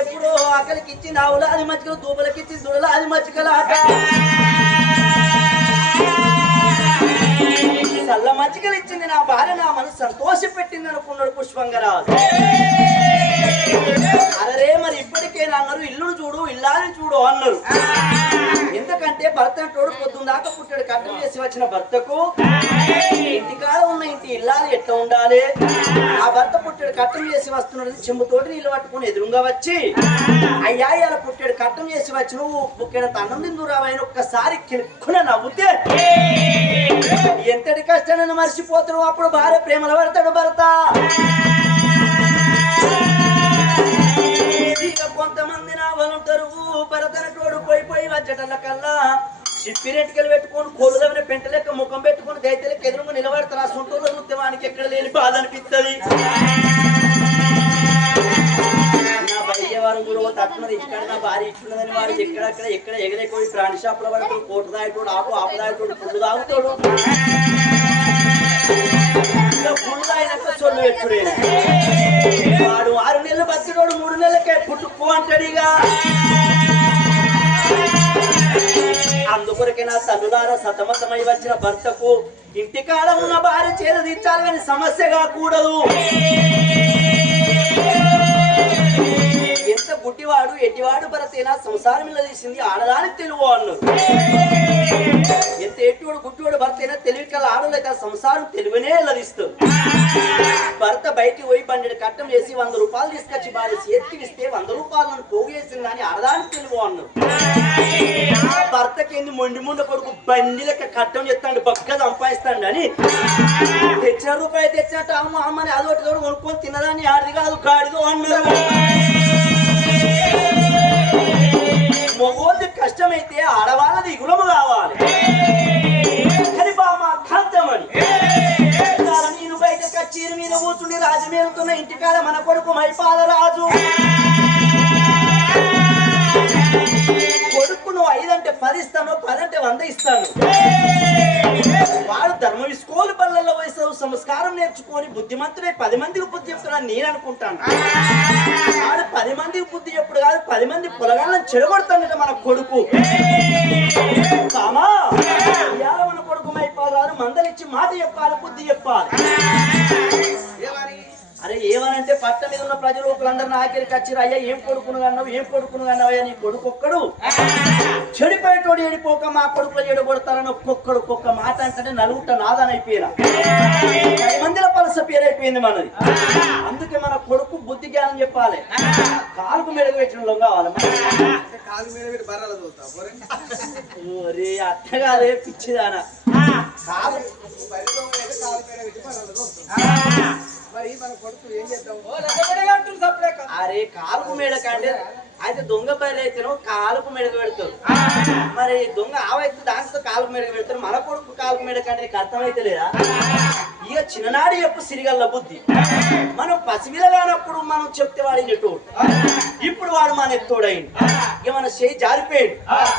ఎప్పుడో ఆకలికిచ్చి నావులాది మచ్చికలు దూపలకిచ్చి దుడలాది మచ్చికల చల్ల మచ్చికలు ఇచ్చింది నా భార్య నా మనసు సంతోష పెట్టింది అనుకున్నాడు పుష్పంగరాజు. అరే మరి ఇప్పటికేనా అన్నారు, ఇల్లును చూడు ఇల్లాలని చూడు అన్నారు. ఎందుకంటే భర్త తోడు పొద్దున్న దాకా పుట్టాడు కట్టం చేసి వచ్చిన భర్తకు ఇంటికాడ ఉన్న ఇంటి ఇల్లాలి ఎట్లా ఉండాలి, ఆ భర్త పుట్టాడు కట్టం చేసి వస్తున్నాడు చెంబుతోటి నీళ్ళు పట్టుకుని ఎదురుగా వచ్చి అయ్యా ఇలా పుట్టాడు కట్టం చేసి వచ్చి నువ్వు బుక్కినంత అన్నం తిందురావైన ఒక్కసారి కిలుక్కున నవ్వుతే ఎంతటి కష్టాన్ని మర్చిపోతున్నావు. అప్పుడు భార్య ప్రేమలో పడతాడు భర్త. కొంతమంది నావలుంటారు భరతన తోడు పోయి వచ్చటల కల్లా సిప్పిరెంటికలు పెట్టుకొని కోళ్ళు దగ్గర పెంట లెక్క ముఖం పెట్టుకొని దైత్యలకు ఎదురుగా నిలబడతారు. ఆ సొంటూరులో నృత్యమానికి ఎక్కడ లేని బాధ అనిపిస్తుంది. నా బయటవారం కూడా తట్టున్నది ఇక్కడ నా భార్య ఇట్టున్నదని వాడు ఎక్కడ ఎగలేకపోయి ప్రాణి షాపుల పడుతుంది. కోటు దాయటోడు ఆపు దాయటోడు పుల్లు తాగుతాడు. పుల్లు తాగినాక సొల్లు పెట్టుడే వాడు 6 నెలలు బతికినోడు 3 నెలలకే పుట్టుకు అంటాడిగా. అందుకొరకే నా తల్లులారా సతమతమై వచ్చిన భర్తకు ఇంటికాడ ఉన్న భార్య చేరదీర్చాలి కానీ సమస్య కాకూడదు. ఎంత గుడ్డివాడు ఎట్టివాడు భర్తేనా సంసారం నిలదీసింది ఆడదానికి తెలుగు అన్నారు. ఎంత ఎట్టువాడు గుడ్డివాడు భర్తేనా తెలివి కల ఆడలేక సంసారం తెలుగునే నిలదీస్తుంది. భర్త బయటికి పోయి 12 కట్టం చేసి 100 రూపాయలు తీసుకొచ్చి భార్య చేతికి ఇస్తే 100 రూపాయలను పోగు చేసింది కానీ ఆడదానికి తెలుగు అన్నారు. భర్తకి ఎన్ని మొండి కొడుకు బండి లెక్క కట్టం చేస్తాడు పక్క సంపాదిస్తాడు అని తెచ్చిన రూపాయి తెచ్చినట్టు అమ్మని అదొకటి తోడు కొనుక్కొని తినదాన్ని ఆడిది కాదు కాడిదో అన్నారు. మొగోళ్ళకి కష్టమైతే ఆడవాళ్ళది ఇగురము కావాలి కానీ బామా ఖాతమని నేను బయట కచ్చీరు మీద కూర్చుని రాజమేలుతున్న ఇంటికాడ మన కొడుకు మైపాల రాజు. కొడుకు నువ్వు 5 అంటే 10 ఇస్తాను, 10 అంటే 100 ఇస్తాను. వాడు ధర్మ స్కూల్ పల్లెల్లో వయసు సంస్కారం నేర్చుకొని బుద్ధిమంతుడే 10 మందికి బుద్ధి చెప్తాడని నేను అనుకుంటాను. వాడు 10 మందికి బుద్ధి చెప్పుడు కాదు 10 మంది పొలగాళ్ళని చెడగొడతాడట మన కొడుకు. కామా ఇవాళ మన కొడుకు మైపాలు మందలిచ్చి మాట చెప్పాలి బుద్ధి చెప్పాలి. అరే ఏమనంటే పట్ట మీద ఉన్న ప్రజలు ఒకళ్ళందరూ నాకెరికి వచ్చిరు. అయ్యా ఏం కొడుకును అన్నావయ్యా నీ కొడుకు ఒక్కడు చెడిపోయేటోడు ఏడిపోక మా కొడుకులు చెడగొడతారని ఒక్కొక్క మాట అంటే నలుగుట నాదనైపోయినా 10 మందిల పలస పేరైపోయింది మనది. అందుకే మన కొడుకు బుద్ధి జ్ఞానం చెప్పాలి. కాలుకు మెడకు పెట్టడంలో కావాలి అట్ట కాదే పిచ్చిదానా. అరే కాలుకు మేడ కంటే అయితే దొంగ బయలు అయితేనో కాలుకు మెడకు పెడతారు. మరి దొంగ ఆవైతే దాంతో కాలుకు మెడకు పెడతారు. మన కొడుకు కాలుకు మెడ కంటే నీకు అర్థమైతే లేదా? ఇక చిన్ననాడు చెప్పు సిరిగల్ల బుద్ధి. మనం పసివిలగానప్పుడు మనం చెప్తే వాడి నెట్టోడు. ఇప్పుడు వాడు మన ఎత్తోడైంది. ఇక మన చేయి జారిపోయాడు.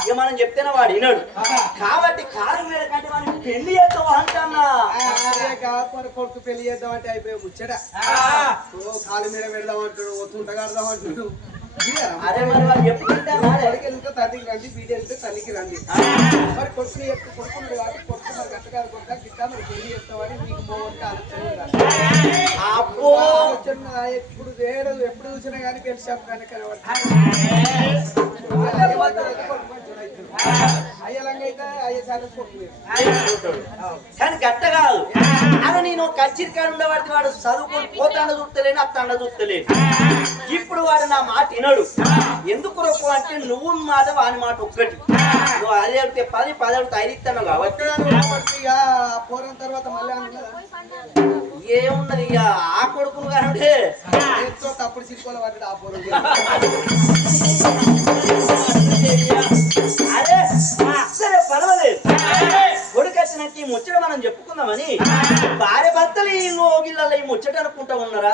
ఇక మనం చెప్తేనే వాడు వినడు. కాబట్టి కాలు మీద కంటే మనం పెళ్లి చేద్దాం అంటన్నా. కొడుకు పెళ్లి చేద్దాం అంటే అయిపోయి ముచ్చట. కాలు మీద పెడదాం అంటాడు, తుంటగాడదాం అంటాడు. అరే మరి వాళ్ళు చెప్పుకుంటారు వెళ్తే తల్లికి రండి, బీడి వెళ్తే తల్లికి రండి. మరి కొడుకుని కొడుకున్నాడు కాబట్టి కొడుకు మరి గట్టగారు కొడుక గిట్ట మరి పెళ్లి చేస్తామని మీకు పోవంటే ఆలోచన ఎప్పుడు చూసినా కానీ పెళ్లి షాప్ కానీ కనబడుతుంది. అయ్యలంగా అయితే అయ్యే చాలా పోతుంది. కానీ గట్ట కాదు అలా నేను కచ్చిరి కాడ ఉండబడితే వాడు చదువుకొని పోతాండ చూస్తలేను అత్తాండ చూస్తలేను. ఇప్పుడు వాడు నా మాట వినడు. ఎందుకు రొప్పు అంటే నువ్వు మాట వాని మాట ఒక్కటి. నువ్వు అది అడిగితే 10 అడిగితే 5 ఇస్తాను కాబట్టి ఇక పోరం తర్వాత మళ్ళీ ఏమున్నది ఇక ఆ కొడుకులు కానుంటే తప్పుడు సినిమాలో పడ్డాడు ఆ పోరం. అరే సరే పర్వాలేదు. కొడుకొచ్చినట్టు ఈ ముచ్చట మనం చెప్పుకుందామని భార్య భర్తలు ఈ లోగిళ్ళ ఈ ముచ్చట అనుకుంటా ఉన్నారా?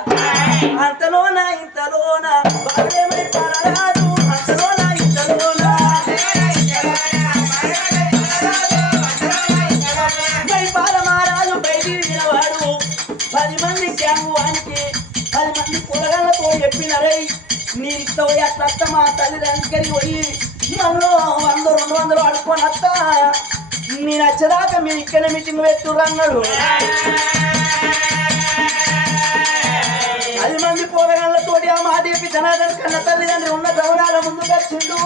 అంతలోన ఇంతలోన రాదు అంతలోన ఇంతలోన మహారాజు బయటికి వినవాడు 10 మంది గ్యాంగు వానికి 10 మంది పొలగాళ్ళతో చెప్పినరై నేను ఇష్టపోయి అట్లా మా తల్లి దగ్గరికి పోయి నన్ను 100-200 అడుక్కొని వస్తా నేను వచ్చేదాకా మీరు ఇక్కడ మీటింగ్ పెట్టుర్రు అన్నాడు. 10 మంది పోలగాళ్ళతోటి ఆ మాట చెప్పి జనార్దన్ కన్న తల్లిదండ్రి ఉన్న గౌనాల ముందుకు వచ్చిండు.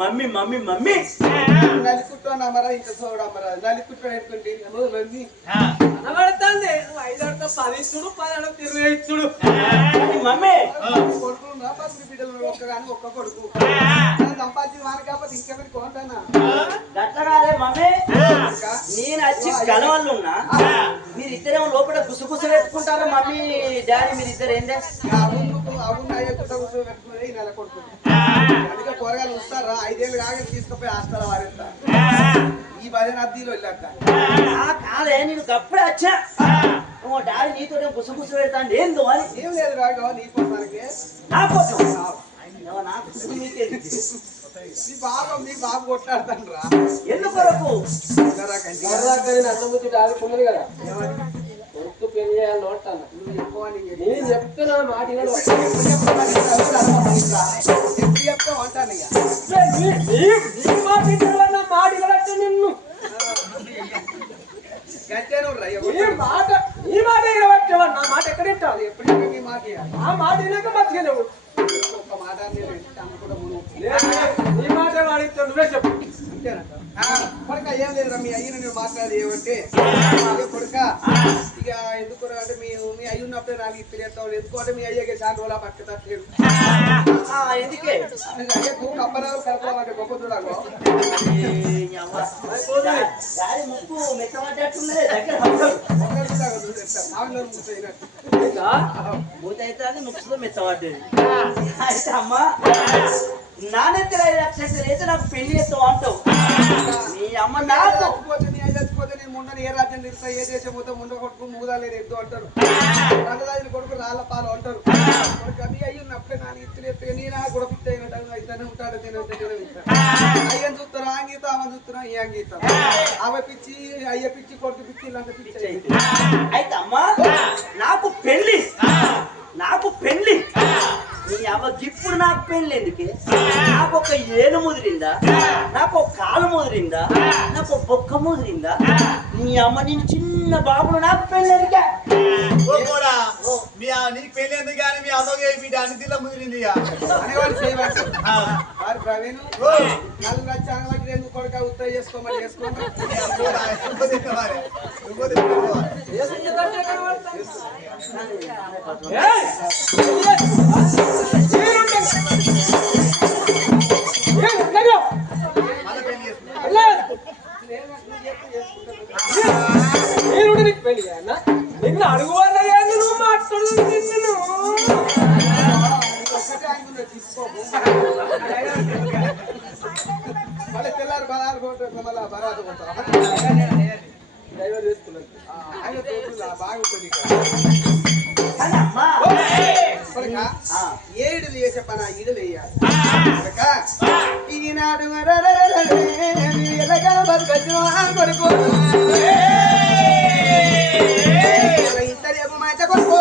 మమ్మీ మమ్మీ మమ్మీ నలుకుట్టు మరా ఇంత చూడమరా నలుకుట్టు ఎత్తుకుంటే అనబడుతుంది 5 అడుగుతా 10 ఇచ్చుడు 10 అడుగు 20 ఇచ్చుడు. మమ్మీ కొడుకులు నా పసి బిడ్డలు ఒక్కగాని ఒక్క కొడుకు సంపాదించిన వాని కాకపోతే ఇంకెవరికి కొంటానా గట్లరాలే మమ్మీ. నేను వచ్చి గలవాళ్ళు ఉన్నా మీరిద్దరేమో లోపల గుసగుస పెట్టుకుంటారా మమ్మీ డాడీ మీరిద్దరు ఏంటంటే అవును అయ్యతో పెట్టుకుని నెల కొడుకు అందుకే కూరగాయలు వస్తారా 5 ఏళ్ళు కాగా తీసుకుపోయి హాస్టల్ వారేస్తా ఈ 10 అద్దీలో వెళ్ళాక కాదే నేను అప్పుడే వచ్చా డాడీ నీతో గుసగుస పెడతాను ఏందో అని. ఏం లేదు రాగా నీకోసానికి నా కోసం మీ బాబు కొట్లాడతాను రా ఎందుకొరకు అసంబుద్ధి ఆడుకున్నది కదా కొడుకు పెళ్లి చేయాలని అంటాను. నేను చెప్తున్నా మాట ఎప్పుడు చెప్తావు అంటాను మాట వినట్టు నిన్ను మాట ఈ మాట వినబట్టేవా నా మాట ఎక్కడ వింటావు? ఎప్పుడు నీ మాట ఆ మాట వినాక బతికేలేవు. ఒక మాట కూడా నీ మాట వాడితో నువ్వే చెప్పు అంతేనంట. కొడుక ఏం లేదురా మీ అయ్యను నేను మాట్లాడేది ఏమంటే కొడుక ఇక ఎందుకు అంటే మీ అయ్యి ఉన్నప్పుడే నాకు తెలియస్తావు ఎందుకు అంటే మీ అయ్యకి చాలా రోజుల పట్టుకట్లేదు ఎందుకే అయ్యకు కప్పరాలు కలపాలంటే గొప్ప చూడాలి ముక్కు మెత్తబడ్డట్టున్నదే దగ్గర మూతైతే ముక్కుతో మెత్తబడ్డది. అయితే అమ్మా నాన్నెత్తి 5 లక్షలు అయితే నాకు పెళ్లి చేస్తావు అంటావు. నీ అమ్మ నాకు చచ్చిపోతే నీ అయ్యి చచ్చిపోతే నేను ముండని ఏ రాజ్యం తిరుగుతా ఏ దేశం పోతే ముండ కొడుకు మూదాలేరు ఎద్దు అంటారు రంగరాజుని కొడుకు రాళ్ళ పాలు అంటారు కొడుకు మీ అయ్యి ఉన్నప్పుడే నాలుగు ఇత్తులు ఎత్తుగా నేను కూడా పిచ్చి అయినట్టు ఉంటాడు అయ్యని చూస్తాను ఆ గీతం ఆమె చూస్తున్నా ఈ గీతం ఆమె పిచ్చి అయ్య పిచ్చి కొడుకు పిచ్చి ఇలాంటి పిచ్చి అయితే అమ్మా నాకు పెళ్లి నీ అవ్వ ఇప్పుడు నాకు పెళ్లి ఎందుకే నాకు ఒక ఏలు ముదిరిందా నాకు ఒక కాలు ముదిరిందా నాకు ఒక బొక్క ముదిరిందా నీ అమ్మ నేను చిన్న బాబును నాకు పెళ్లి ఎందుకే నీకు పెళ్లి ఎందుకు కానీ మీ అమ్మకి బిడ్డ అన్ని తిల్ల ముదిరింది అనేవాడు చేయవచ్చు ప్రవీణ్ నలుగురు వచ్చి అనబట్టి ఎందుకు కొడుక ఉత్తర చేసుకోమని చేసుకోమని నిన్ను అడుగువాలయ్యా నువ్వు మాట్లాడు మళ్ళీ తెల్లారు బలాలు మళ్ళీ బరాదు డ్రైవర్ వేసుకున్నాను ఆయన బాగుంటుంది ఏడులు వేసే పని ఈడులు వేయాలి ఈనాడు కొడుకు ఇద్దరు ఏమో మాట కొడుకో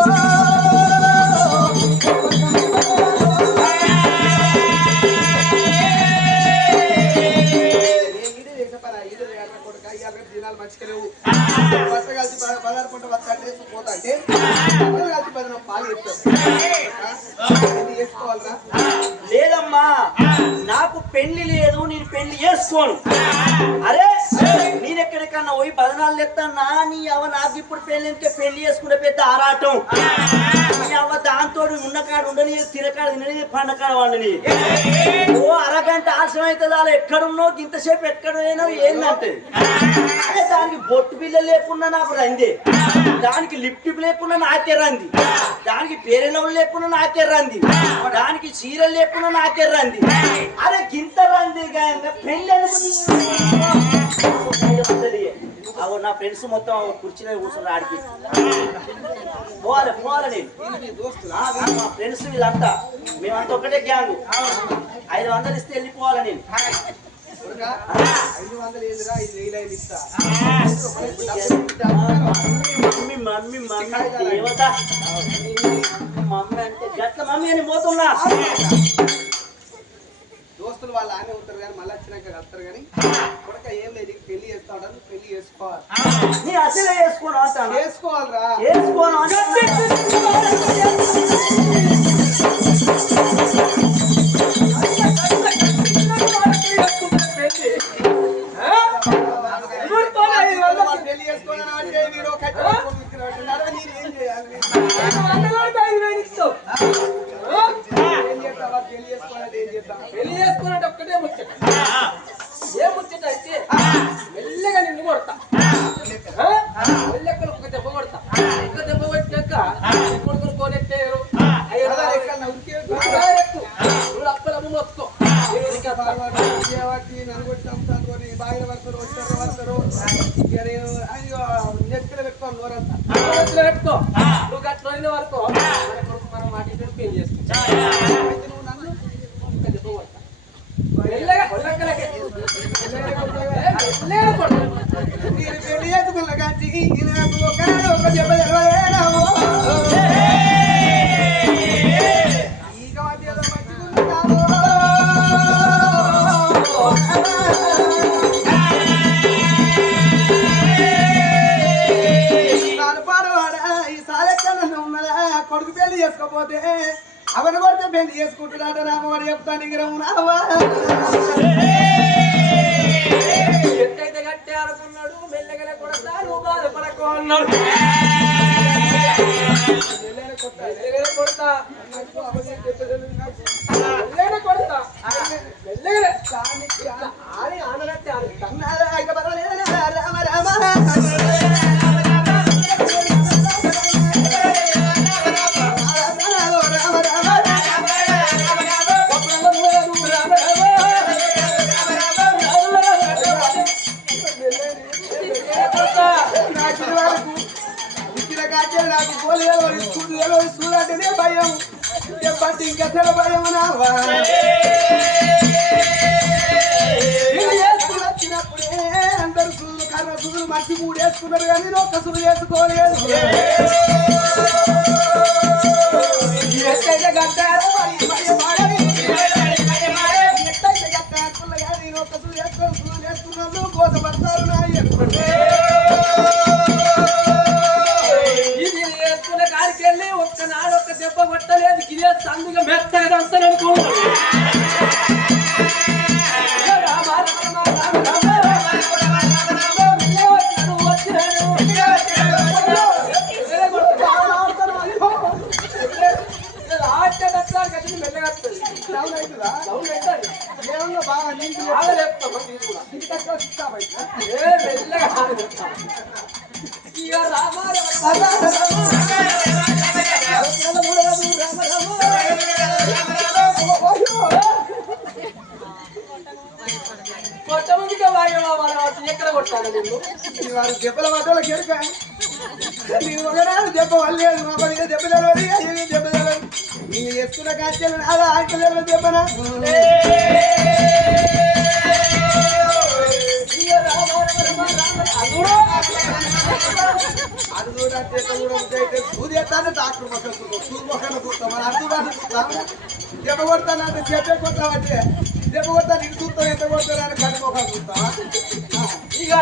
దినాలు మంచిగా లేవు బట్ట కలిసి బజారు పంట బట్ట డ్రెస్ పోతా అంటే కలిసి 10 పాలు చేసుకోవాలరా లేదమ్మా నాకు పెళ్లి లేదు నేను పెళ్లి చేసుకోను అరే నేను ఎక్కడికన్నా పోయి బదనాలు ఎత్తానా నీ అవ్వ నాకు ఇప్పుడు పెళ్లి ఎందుకే పెళ్లి చేసుకుంటే పెద్ద ఆరాటం నీ అవ్వ దాంతో ఉన్నకాడు ఉండని తినకాడు తినని పండకాడ వండని ఓ అరగంట ఆలస్యం అవుతుంది అలా ఎక్కడున్నో ఇంతసేపు ఎక్కడైనా ఏందంటే దానికి బొట్టు బిల్ల లేకున్నా నాకు రంది దానికి లిఫ్ట్ లేకున్నా నాకే రంది దానికి పేరెలవులు లేకున్నా నాకే రంది దానికి చీరలు లేకున్నా నాకే రంది అరే గింత రంది పెళ్ళి అవు నా ఫ్రెండ్స్ మొత్తం కుర్చీలో కూర్చొని ఆడికి పోవాలి నేను మా ఫ్రెండ్స్ వీళ్ళంతా మేమంతా ఒకటే గ్యాంగ్ 500 ఇస్తే వెళ్ళిపోవాలి నేను 500 ఏందిరా 5,000 ఇస్తా మమ్మీ దేవత మమ్మీ అంటే గట్ల మమ్మీ అని పోతున్నా దోస్తులు వాళ్ళు ఆనే ఉంటారు కానీ మళ్ళీ వచ్చినాక వస్తారు కానీ కొడక ఏం లేదు పెళ్లి చేస్తా ఉంటారు పెళ్లి చేసుకోవాలి నీ అసలే చేసుకోను అంటాను చేసుకోవాలరా చేసుకోను పెళ్లి చేసుకోవాలని అంటే మీరు ఏం చేయాలి పెళ్లి చేసుకున్నట్టు ఒక్కటే ముచ్చట ఏ ముచ్చట అయితే మెల్లగా నిన్ను కొడతా మెల్లెక్కలు ఒక దెబ్బ కొడతా ఒక దెబ్బ కొట్టినాక కొడుకులు కోనెట్టారు నువ్వు అప్పలమ్మ మొత్తుకో బాగా పడతారు వచ్చారు నెత్తిలో పెట్టుకోండి నోరంతా పెట్టుకో నువ్వు గట్ల వరకు మనం మాట పెళ్లి చేసుకో నువ్వు నన్ను ఒక దెబ్బ కొడతా మెల్లగా కొల్లక్కలకే మెల్లగా కొడతా నేను పెళ్లి చేసుకున్న కాంచి నాకు ఒక దెబ్బ తెలవలేనావో ఈగ మధ్యలో మంచిగున్నావో కొడుకు పెళ్లి చేసుకోపోతే అవని కొడితే పెళ్లి చేసుకుంటున్నాడు రామవాడు చెప్తాను రావా ఎట్టయితే గట్టే అనుకున్నాడు మెల్లగలే కొడతా నువ్వు బాధపడకు అన్నాడు కొడతా కొడతా మెల్లగలే ఆని ఆనగట్టే రామ రామ కొడతా రావా వచ్చినప్పుడే అందరు సూర్యులు కర్ర సూర్యులు మంచి మూడు వేసుకున్నారు కానీ నేను ఒక్క సూర్యులు వేసుకోలేదు ఎట్టయితే కట్టారు ఎట్టయితే కట్టారు నేను ఒక్క సూర్యులు వేసుకొని సూర్యులు వేసుకున్నాను కోసపడతారు నా ఇది వేసుకున్న కాడికి వెళ్ళి ఒక్కనాడు ఒక్క దెబ్బ కొట్టలేదు ఇదే సందుగా మెత్తగా అంతాను అనుకున్నాడు బాగా కొట్టమందిగా ఎక్కడ కొట్టాను నేను దెబ్బల వాటలో కెరక నేను ఒకనాడు దెబ్బ వల్లేదు మా పని దెబ్బ తెలవదు అయ్యి దెబ్బ తెలవదు నేను ఎత్తున కాచాను నాదా ఆంకలేదు దెబ్బన అది కూడా సూర్యతాన్ని డాక్టర్ మొక్కలు సూర్య మొక్కలు చూస్తాం మన అర్థం దెబ్బ కొడతానంటే చెప్పే కొడతామంటే దెబ్బ కొడతా నీకు చూస్తాం ఎంత కొడతానని కట్టు మొక్కలు చూస్తావా ఇక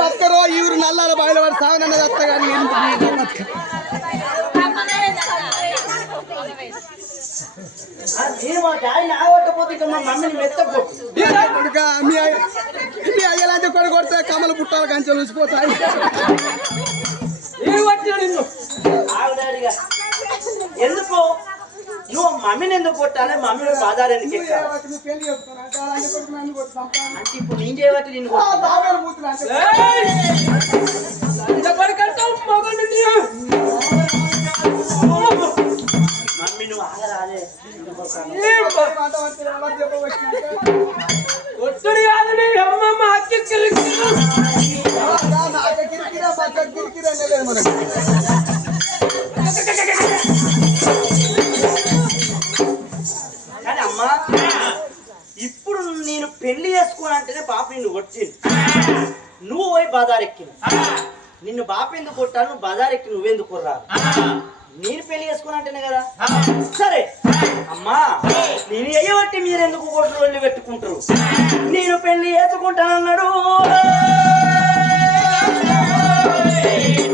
బతకరో ఈ ఊరు నల్లాల బాయిల వాడు సాగనన్నది అత్త కానీ మీ అయ్యలాంటి కొడు కొడితే కమల పుట్టాల కంచెలు చూసిపోతాయి ఎందుకు నువ్వు మమ్మీని ఎందుకు కొట్టాలి మమ్మీ బాధారు ఎందుకు పెళ్లి అంటే ఇప్పుడు నేను చేయబట్టి నిన్ను మమ్మీ నువ్వు ఆగరాలే ఒత్తుడి కాదని అమ్మమ్మ అక్కిరికిరా కానీ అమ్మా ఇప్పుడు నేను పెళ్లి చేసుకోనంటేనే బాప నిన్ను కొట్టింది నువ్వు పోయి బజార్ ఎక్కింది నిన్ను బాప ఎందుకు కొట్టాను నువ్వు బజార్ ఎక్కి నువ్వెందుకు కొర్రాదు నేను పెళ్లి చేసుకోనంటేనే కదా సరే అమ్మా నేను అయ్యబట్టి మీరెందుకు కొట్లు వెళ్ళి పెట్టుకుంటారు నేను పెళ్లి చేసుకుంటానన్నాడు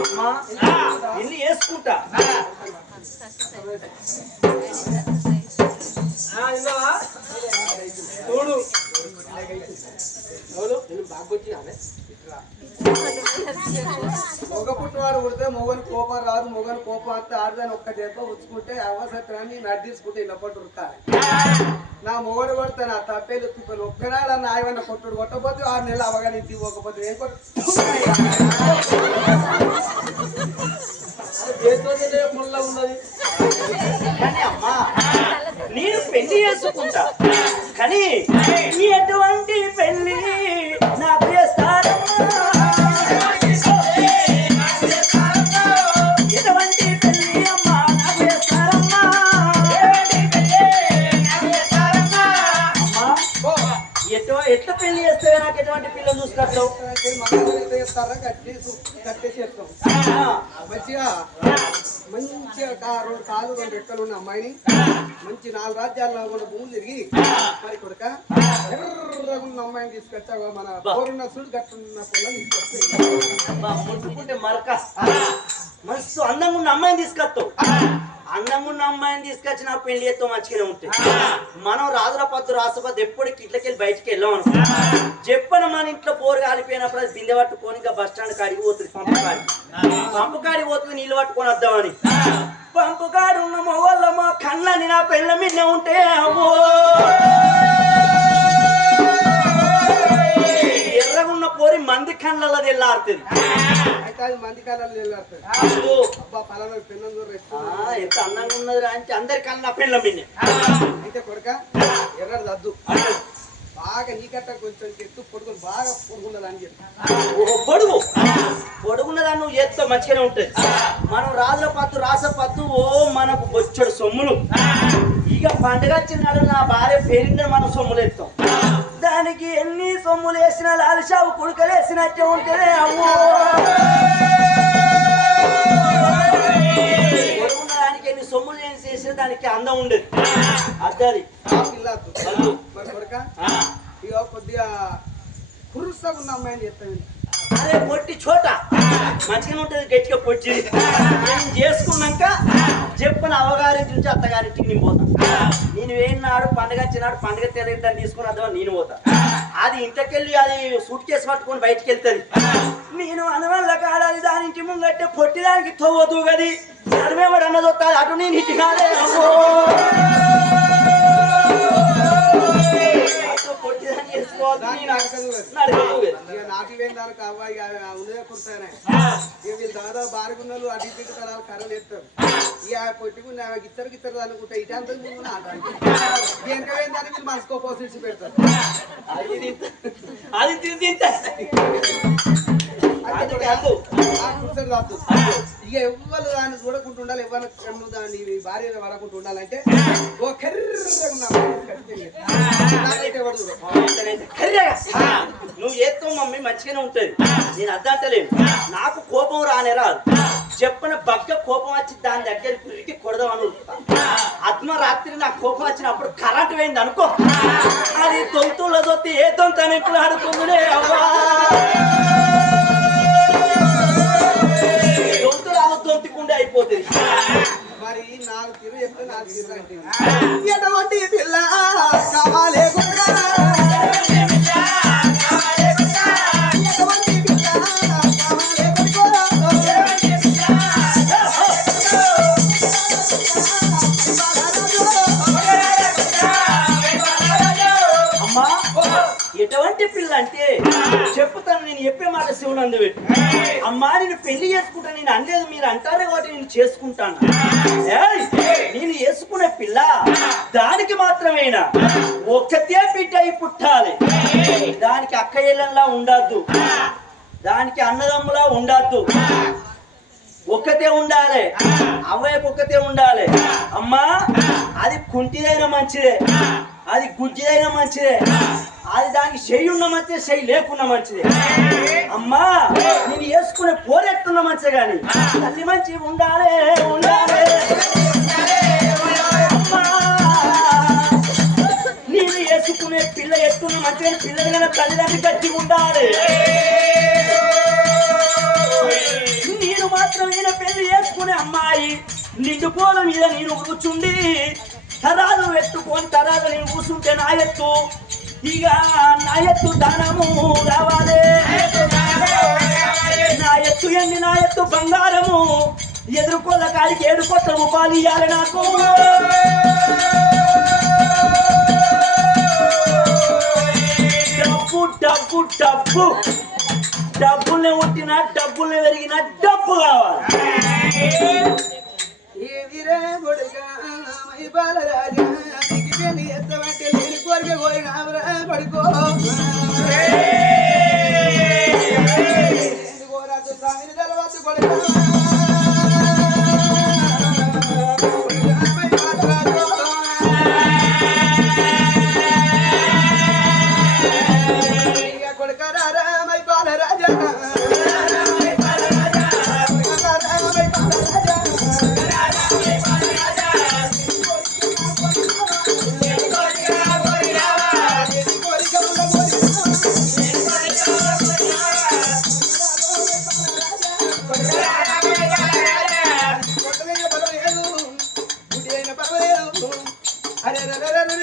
అమ్మా పెళ్లి చేసుకుంటా చూడు మొగ పుట్టువాడు పుడితే మొగని కోపం రాదు మొగని కోపం వస్తే ఆడదాన్ని ఒక్క దెబ్బ ఉచ్చుకుంటే అవసరాన్ని నడ్డించుకుంటే ఇలా పట్టు ఉరుకాలి నా మొగడు కొడితే నా తప్పేలు తిప్పలు ఒక్కనాడు అన్న ఆయవన్న కొట్టుడు కొట్టపోతే 6 నెలలు అవగానే ఇంటికి పోకపోతే ఏం కొట్టు ముళ్ళ ఉన్నది కానీ అమ్మా నేను పెళ్లి చేసుకుంటా కానీ ఎటువంటి పెళ్లి నాకు చేస్తారమ్మా ఎటువంటి పెళ్లి అమ్మా నాకు చేస్తారమ్మా అమ్మా ఎట్లా పెళ్లి చేస్తే నాకు ఎటువంటి పిల్లలు చూసినట్లు కట్టేసేస్తాం మంచిగా మంచిగా 2 కాళ్ళు 2 రెక్కలు ఉన్న అమ్మాయిని మంచి 4 రాజ్యాల్లో ఉన్న భూములు తిరిగి మరి కొడుక ఎర్రగున్న అమ్మాయిని తీసుకొచ్చావు మన పోరున్న సుడు గట్టున్న పొలం తీసుకొచ్చి ముట్టుకుంటే మరక మస్తు అందంగా ఉన్న అమ్మాయిని తీసుకొస్తావు అన్నంగున్న అమ్మాయిని తీసుకొచ్చి నాకు పెళ్లి చేస్తాం మంచిగానే ఉంటాయి. మనం రాజుల పద్దు రాసపద్దు ఎప్పటికి ఇట్లకెళ్ళి బయటికి వెళ్ళాం అనుకో, చెప్పను మన ఇంట్లో బోరు కాలిపోయినప్పుడు అది బిందె పట్టుకొని ఇంకా బస్ స్టాండ్ కాడికి పోతుంది, పంపు కాడికి పోతుంది నీళ్ళు పట్టుకొని వద్దామని. పంపు కాడు ఉన్న మొగోళ్ళమ్మా కళ్ళని నా పెళ్ళ మీద ఉంటే అమ్మో ఎర్రగున్న పోరి మంది కళ్ళల్లో తెల్లారుతుంది. అయితే అది మంది కాలాలు వెళ్ళాడుతుంది. అబ్బా పలానా పిల్లలు ఎంత అందంగా ఉన్నది రా అంటే అందరి కళ్ళు నా పెళ్ళ మీద. అయితే కొడుక ఎర్రడు దద్దు బాగా నీకట్ట కొంచెం ఎత్తు పొడుగులు బాగా పొడుగున్నది అని చెప్పి పొడుగున్నదాన్ని నువ్వు చేస్తా మంచిగానే ఉంటుంది. మనం రాజుల పద్దు రాసపద్దు ఓ మనకు బొచ్చడు సొమ్ములు. ఇక పండుగ వచ్చినాడు నా భార్య పేరిందని మనం సొమ్ములు ఎత్తాం. దానికి ఎన్ని సొమ్ములు వేసినా లాలిషావు కుడుకలేసినట్టే ఉంటుంది. అమ్మో పొడుగున్న దానికి ఎన్ని సొమ్ములు చేసిన దానికి అందం ఉండేది. అద్దది పిల్లద్దు మరి కొడుక ఇక కొద్దిగా కురుస్తా ఉన్న అమ్మాయిని చెప్తాను. అదే పొట్టి చోట మంచిగా ఉంటది, గట్టిగా పొట్టి. నేను చేసుకున్నాక చెప్పిన అవగారింటి నుంచి అత్తగారింటికి నేను పోతా. నేను వేయినాడు పండుగ వచ్చినాడు పండుగ తెరగని తీసుకుని అర్థం నేను పోతా. అది ఇంటికెళ్ళి అది సూట్ కేసు పట్టుకొని బయటికి వెళ్తుంది. నేను అనవల్ల కాడాలి దాని ఇంటి ముంగట్టే పొట్టి దానికి తవ్వదు గది చదివేవాడు అన్నది వస్తుంది అటు నేను ఇంటి కాదే. పొట్టిదాన్ని చేసుకోవద్దు నాటి వేదానికి అబ్బాయి ఉన్నదే కుడతానే. ఇక వీళ్ళు దాదాపు బారుగున్నలు అటు ఇటు తరాలు కర్రలు ఎత్తారు. ఇక పొట్టుకుని గిత్తరు అనుకుంటే ఇటు అంతా ముందు ఆటానికి దేనిక వేదాన్ని వీళ్ళు మనసుకోపోసి పెడతారు. అది ఇక ఎవ్వరు దాన్ని చూడకుండా ఉండాలి, ఎవరు దాన్ని భార్య పడకుండా ఉండాలంటే ఓ కర్రగా నువ్వు చేస్తావు మమ్మీ మంచిగానే ఉంటది. నేను అద్దంటలేను, నాకు కోపం రానే రాదు. చెప్పిన బగ్గ కోపం వచ్చి దాని దగ్గర పిరికి కొడదాం అని అర్ధరాత్రి నాకు కోపం వచ్చినప్పుడు కరెంట్ పోయింది అనుకో, అది తొంతుల్లో తొత్తి ఏ తొంత ఎప్పుడు ఆడుతుందిలే అవ్వా. తొంతులు తొంతికుండే అయిపోతుంది. మరి 4 తీరు చెప్తే 4 తీరు అంటే ఎటువంటి పిల్ల కావాలి ఎటువంటి పిల్ల అంటే చెప్పుతాను. నేను చెప్పే మాట శివునందు పెట్టి అమ్మా నేను పెళ్లి చేసుకుంటా నేను అనలేదు, మీరు అంటారే కాబట్టి నేను చేసుకుంటాను. నేను చేసుకునే పిల్ల దానికి మాత్రమేనా ఒక్కతే బిడ్డ అయి పుట్టాలి. దానికి అక్క చెల్లెల్లా ఉండద్దు, దానికి అన్నదమ్ములా ఉండద్దు, ఒక్కతే ఉండాలి. అవ్వయ్యకు ఒక్కతే ఉండాలి. అమ్మా అది కుంటిదైనా మంచిదే, అది గుజ్జిదైనా మంచిదే, అది దానికి చెయ్యి ఉన్న మంచిదే చెయ్యి లేకున్నా మంచిదే. అమ్మా నేను వేసుకునే పోరెట్టున్న మంచిదే కానీ తల్లి మంచి ఉండాలి ఉండాలి. నేను వేసుకునే పిల్ల ఎట్టున్న మంచిగా పిల్లలు తల్లిదండ్రులు గట్టి ఉండాలి. నేను మాత్రం ఈయన పెళ్లి చేసుకునే అమ్మాయి నిండు పోల మీద నేను కూర్చుండి తరాలు ఎత్తుకొని తరాలు నేను కూర్చుంటే నా ఎత్తు ఇక నా ఎత్తు దానము రావాలి. నా ఎత్తు ఎండి నా ఎత్తు బంగారము ఎదుర్కొల్ల కాడికి 7 కోట్ల రూపాయలు ఇవ్వాలి నాకు. డబ్బు డబ్బు డబ్బు డబ్బుల్ని ఉట్టిన డబ్బుల్ని పెరిగిన డబ్బు కావాలి. పడుకో స్వామిని తర్వాత కొడుకు కొడుక రామై బాలరాజా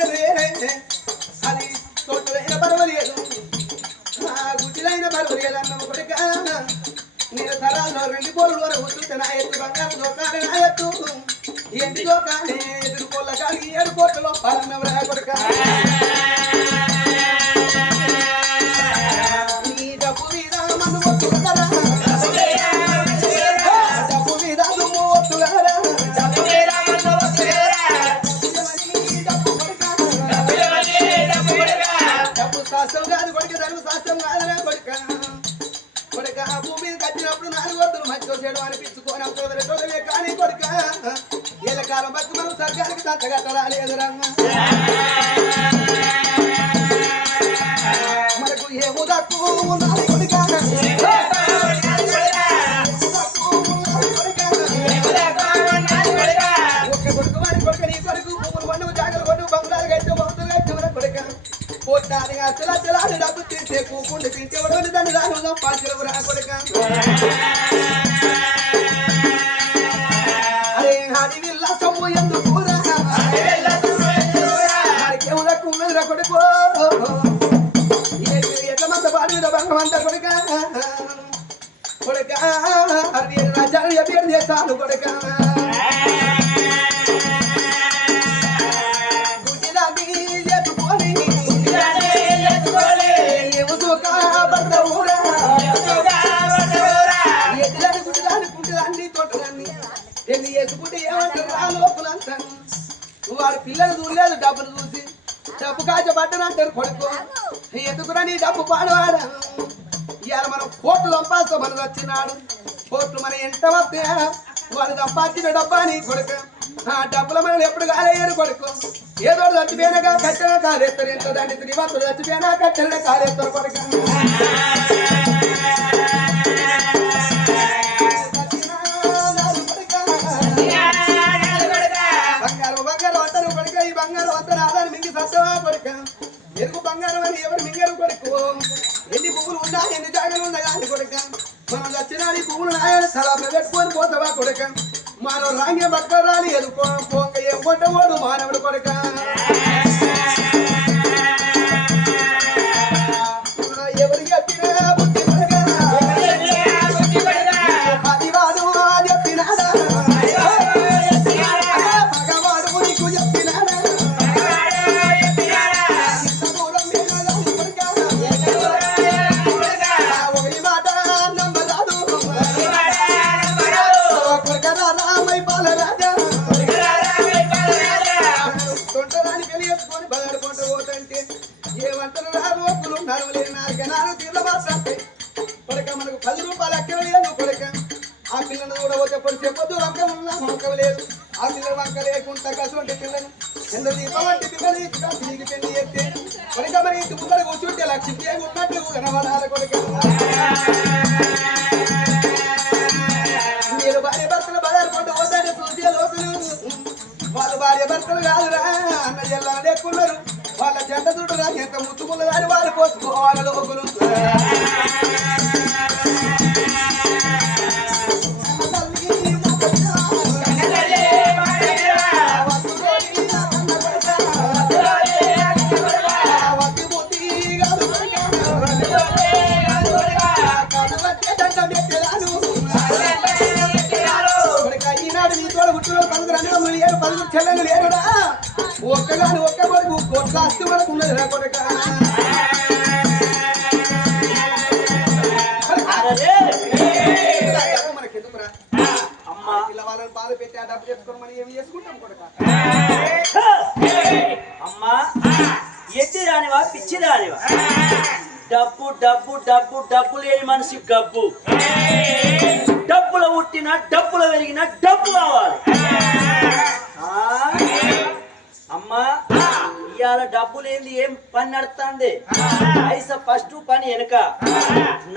ఉన్నదే అది తోటలైన పర్వాలేదు గుడ్డిలైన పర్వాలేదు అన్న కొడుక నేను తరాల్లో 2 పోలు వరకు నా ఎత్తు బంగారు దోకాలి నా ఎత్తు ఎంటి దోకాలి ఎదురు కోళ్ళ కాడికి 7 కోట్లలో పాలన్నవరా కొడుక నీ డబ్బు మీద మన్ను వస్తులరా డబ్బు మీద దుమ్ము వస్తులరా డబ్బు శాస్త్రం కాదు కొడుక ధర్మ శాస్త్రం కాదురా కొడుక కొడుక భూమి కట్టినప్పుడు 4 వద్దులు మధ్య చెడు అనిపించుకొని అవతలే కానీ కొడుక ఏళ్ళ కాలం బట్టి మనం సర్గానికి దంతగట్టరా లేదు రంగ మనకు ఏమో తక్కువ ఉన్నది కొడుక ఒక్క కొడుకు వాడి కొడుక నీ కొడుకు భూములు వండు జాగలు కొట్టు బంగారు కట్టు బహుతులు కట్టు కొడుక పోటాదిగా తెలాది డబ్బు తింటే కూకుండు తింటే వడవని దాన్ని రాను పాచలు రా కొడుక అరే అడివిల్లా సొమ్ము ఎందుకు రాకెవరకు ఉన్నదిరా కొడుకు ఎట్ల మంద బాడి మీద బంగమంత కొడుక కొడుక అరవై రాజ్యాలు ఎప్పుడు చేస్తాను కొడుక ఎన్ని వేసుకుంటే ఏమంటారు ఆ లోపలంతా వాడు పిల్లలు చూడలేదు డబ్బులు చూసి డబ్బు కాచబడ్డని అంటారు కొడుకు ఎందుకురా నీ డబ్బు పాడవాడ ఇవాళ మనం కోట్లు సంపాదిస్తాం మనం వచ్చినాడు కోట్లు మనం ఎంత వస్తే వాడు సంపాదించిన డబ్బా నీ కొడుకు ఆ డబ్బుల మనం ఎప్పుడు కాలేయరు కొడుకు ఏదో చచ్చిపోయినాక కట్టెల కాలేస్తారు ఎంతో దాన్ని శ్రీమంతుడు చచ్చిపోయినా కట్టెల కాలేస్తారు కొడుకు బంగారం అంటారు కొడుక ఈ బంగారం అంతా ఆధారం మింగి సత్తవా కొడుక ఎరుగు బంగారం అని ఎవరు మింగరు కొడుకు ఎన్ని పువ్వులు ఉన్నా ఎన్ని జాగలు ఉన్నా కానీ కొడుక మనం వచ్చిన ఈ పువ్వులు నాయని తలా పెట్టుకొని పోతావా కొడుక మనం రాంగే బట్టరాలి ఎదుకో పోక ఏం కొట్టవాడు మానవుడు కొడుక ఎవరికి చెప్పినా బుద్ధి కొడుక పదివాడు చెప్పినాడా ఏమంటారు రాబోకులు నడవలేని నాలుగు తీర్ల మాట్లాడతాయి కొడుక మనకు 10 రూపాయలు అక్కడ లేదు కొడుక ఆ పిల్లను కూడా పోతే పొడి చెప్పొద్దు వంక ఉన్నా వంక లేదు ఆ పిల్లలు వంక లేకుండా కసుంటే పిల్లను ఎంత దీపం అంటే పిల్లలు తిరిగి పెళ్లి చేస్తే కొడుక మరి ఇంటి ముందర కూర్చుంటే లక్ష్మీ ఉన్నట్టు కనబడాలి కొడుక మీరు భార్య భర్తలు బదారుకుంటూ పోతాడు చూసే లోతులు వాళ్ళు భార్య భర్తలు కాదురా అన్న జిల్లా లేకున్నారు వాళ్ళ జంట చుట్టూ ఎంత ముచ్చుకున్న కానీ వాళ్ళు పోసుకోవాలి లోకులు ఈనాడు నీ తోడు పుట్టిన 10 చెల్లెలు లేరుడా ఒక్కగాని ఒక్క కొడుకు కొత్త ఆస్తి మనకు ఉన్నది రా కొడుక మనకెందుకురా అమ్మా పిల్లవాళ్ళని పాలు పెట్టి ఆ డబ్బు చేసుకొని మనం ఏమి చేసుకుంటాం కొడుక అమ్మా ఎత్తి రానివా పిచ్చి రానివా డబ్బు డబ్బు డబ్బు డబ్బు లేని మనిషి గబ్బు డబ్బులో పుట్టిన డబ్బులో పెరిగిన డబ్బు కావాలి అమ్మా ఇవాళ డబ్బు లేని ఏం పని నడుస్తుంది పైసా ఫస్ట్ పని వెనక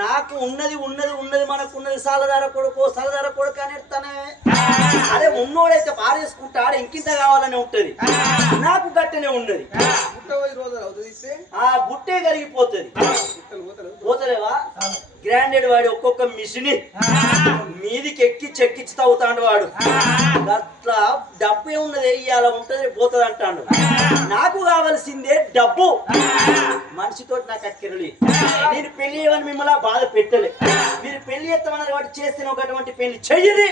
నాకు ఉన్నది ఉన్నది ఉన్నది మనకున్నది సాలదార కొడుకు అని ఎడతానే అదే ఉన్నోడైతే పారేసుకుంటా ఆడ ఇంకింత కావాలని ఉంటది నాకు గట్టనే ఉన్నది రోజు ఆ బుట్టే కరిగిపోతుంది పోతుంది చూస్తలేవా గ్రాండెడ్ వాడి ఒక్కొక్క మిషన్ మీదికి ఎక్కి చెక్కిచ్చి తాగుతాడు వాడు. అట్లా డబ్బు ఏమున్నది ఇవాళ ఉంటది పోతుంది అంటాడు. నాకు కావలసిందే డబ్బు. మనిషితో నాకు అక్కరలే. నేను పెళ్లి చేయమని మిమ్మల్ని బాధ పెట్టలే. మీరు పెళ్లి చేస్తామన్నారు కాబట్టి చేస్తే ఒకటువంటి పెళ్లి చెయ్యది,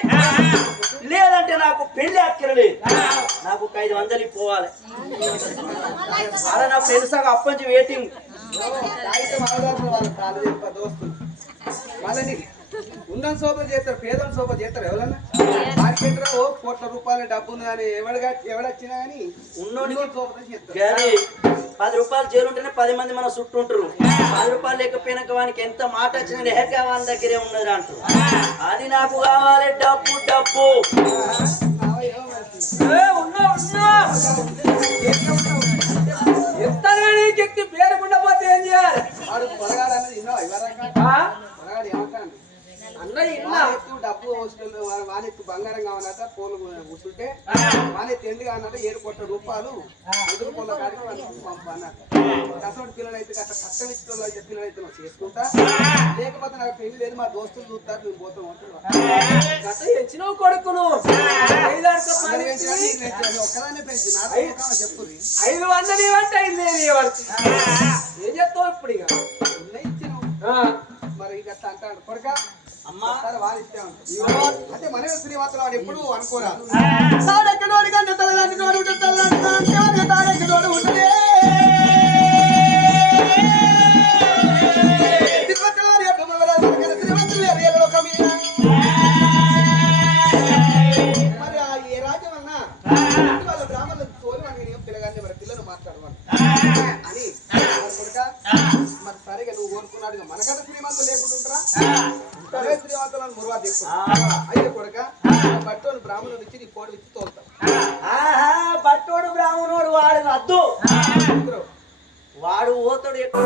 లేదంటే నాకు పెళ్లి అక్కరలేదు. నాకు 500 పోవాలి. అలా నా ఫ్రెండ్స్ అప్పటి వెయిటింగ్. దోస్తులు వాళ్ళని ఉన్న సోపలు చేస్తారు, పేదల సోపలు చేస్తారు. ఎవరన్నా మార్కెట్లో కోట్ల రూపాయల డబ్బు ఉంది కానీ ఎవడొచ్చినా కానీ ఉన్నోడికి సోపలు చేస్తారు. కానీ 10 రూపాయలు చేరుంటేనే 10 మంది మన చుట్టూ ఉంటారు. 10 రూపాయలు లేకపోయినాక వానికి ఎంత మాట వచ్చినా హెక్క వాని దగ్గరే ఉన్నది అంటారు. అది నాకు కావాలి, డబ్బు డబ్బు. ఎత్తి పేరుకుండా పోతే ఏం చేయాలి? వాడు పొరగాడు అన్నది విన్నావా? పొరగాడు ఏమంటాడు? డబ్బు వానెత్తు బంగారం కావాలట, పోలు కూర్చుంటే వానెత్తు ఎండు కావాలంటే 7 కోట్ల రూపాయలు ఎదురు పొల కాడికి పంపు అన్నట్టు. కసోటి పిల్లలు అయితే అట్లా కష్టం ఇచ్చిన వాళ్ళు అయితే పిల్లలు అయితే నువ్వు చేసుకుంటా, లేకపోతే నాకు పెళ్లి లేదు, మా దోస్తులు చూస్తారు, నువ్వు పోతాం అంటున్నావు. తెచ్చినవు కొడుకును ఒక్కదాన్ని పెంచి చెప్పుది 500 అంటే 5 ఏం చెప్తావు ఇప్పుడు? ఇక ఇచ్చినావు మరి ఇక అట్లా అంటాడు కొడుక. అమ్మా వాళ్ళు ఇస్తే ఉంటాడు. అంటే మన శ్రీవాసులు వాడు ఎప్పుడు అనుకోరాదు. తాడెక్కడోడు కంటే తలదండ్రుడు తాడెక్కడోడు ఉంటే మరి ఏ రాజ్యం అన్నా వాళ్ళ బ్రాహ్మణులు తోలి వాడిని పిల్లగానే మరి పిల్లలు మాట్లాడవాలి అని కొడుక. మరి సరిగా నువ్వు కోరుకున్నాడుగా మనకంటే శ్రీమంతులు లేకుంటుంటారా? శ్రీమంతులను మురువా తీసుకుంటా. అయితే కొడుక బట్టోడు బ్రాహ్మణుడు ఇచ్చి నీ కోడి ఇచ్చి తోలుతాం. బట్టోడు బ్రాహ్మణోడు వాడు వద్దు, వాడు పోతాడు ఎక్కడ